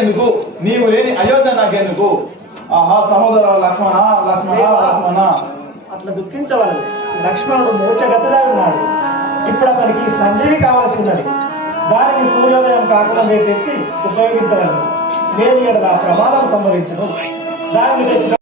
ఎందుకు నీవు లేని అయోధ్య నాకెందుకు? ఆహా సహోదర లక్ష్మణ లక్ష్మణ లక్ష్మణ. అట్లా దుఃఖించవాలి లక్ష్మణుడు మూర్ఛగతుడై ఉన్నాడు ఇప్పుడు అతనికి సంజీవి కావాల్సి ఉన్నది దానిని సూర్యోదయం కాకుండా తెచ్చి ఉపయోగించగలరు నేను ఇక్కడ ప్రమాదం సంభవించను. దానిని తెచ్చిన